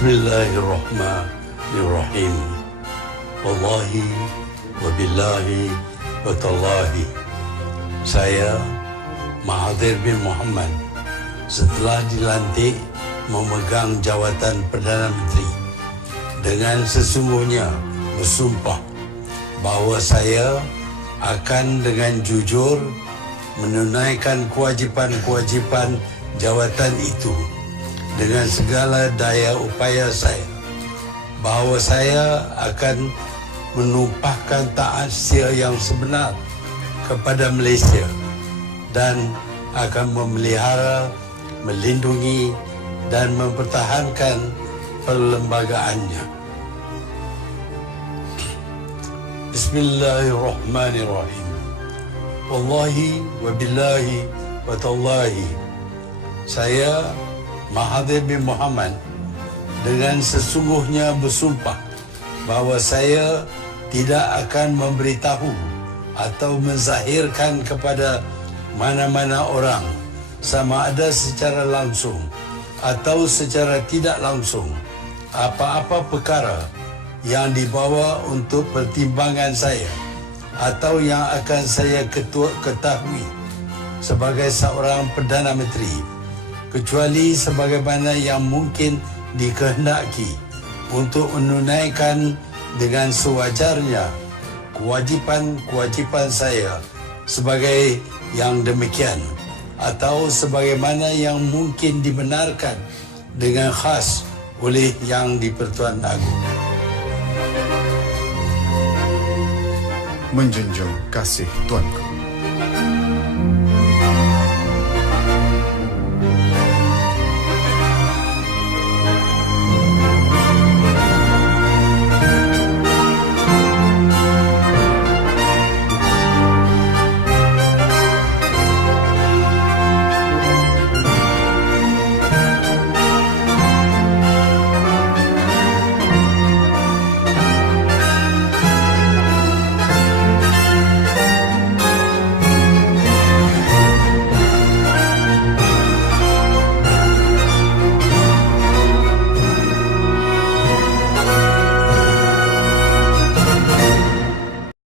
Bismillahirrahmanirrahim. Wallahi wabillahi watallahi. Saya Mahathir bin Mohamad setelah dilantik memegang jawatan Perdana Menteri dengan sesungguhnya bersumpah bahawa saya akan dengan jujur menunaikan kewajipan-kewajipan jawatan itu dengan segala daya upaya saya, bahawa saya akan menumpahkan taat setia yang sebenar kepada Malaysia dan akan memelihara, melindungi dan mempertahankan perlembagaannya. Bismillahirrahmanirrahim. Wallahi wabillahi watallahi. Saya Mahathir bin Mohamad dengan sesungguhnya bersumpah bahawa saya tidak akan memberitahu atau menzahirkan kepada mana-mana orang, sama ada secara langsung atau secara tidak langsung, apa-apa perkara yang dibawa untuk pertimbangan saya atau yang akan saya ketahui sebagai seorang Perdana Menteri, kecuali sebagaimana yang mungkin dikehendaki untuk menunaikan dengan sewajarnya kewajipan-kewajipan saya sebagai yang demikian, atau sebagaimana yang mungkin dibenarkan dengan khas oleh Yang di-Pertuan Agong. Menjunjung kasih Tuanku.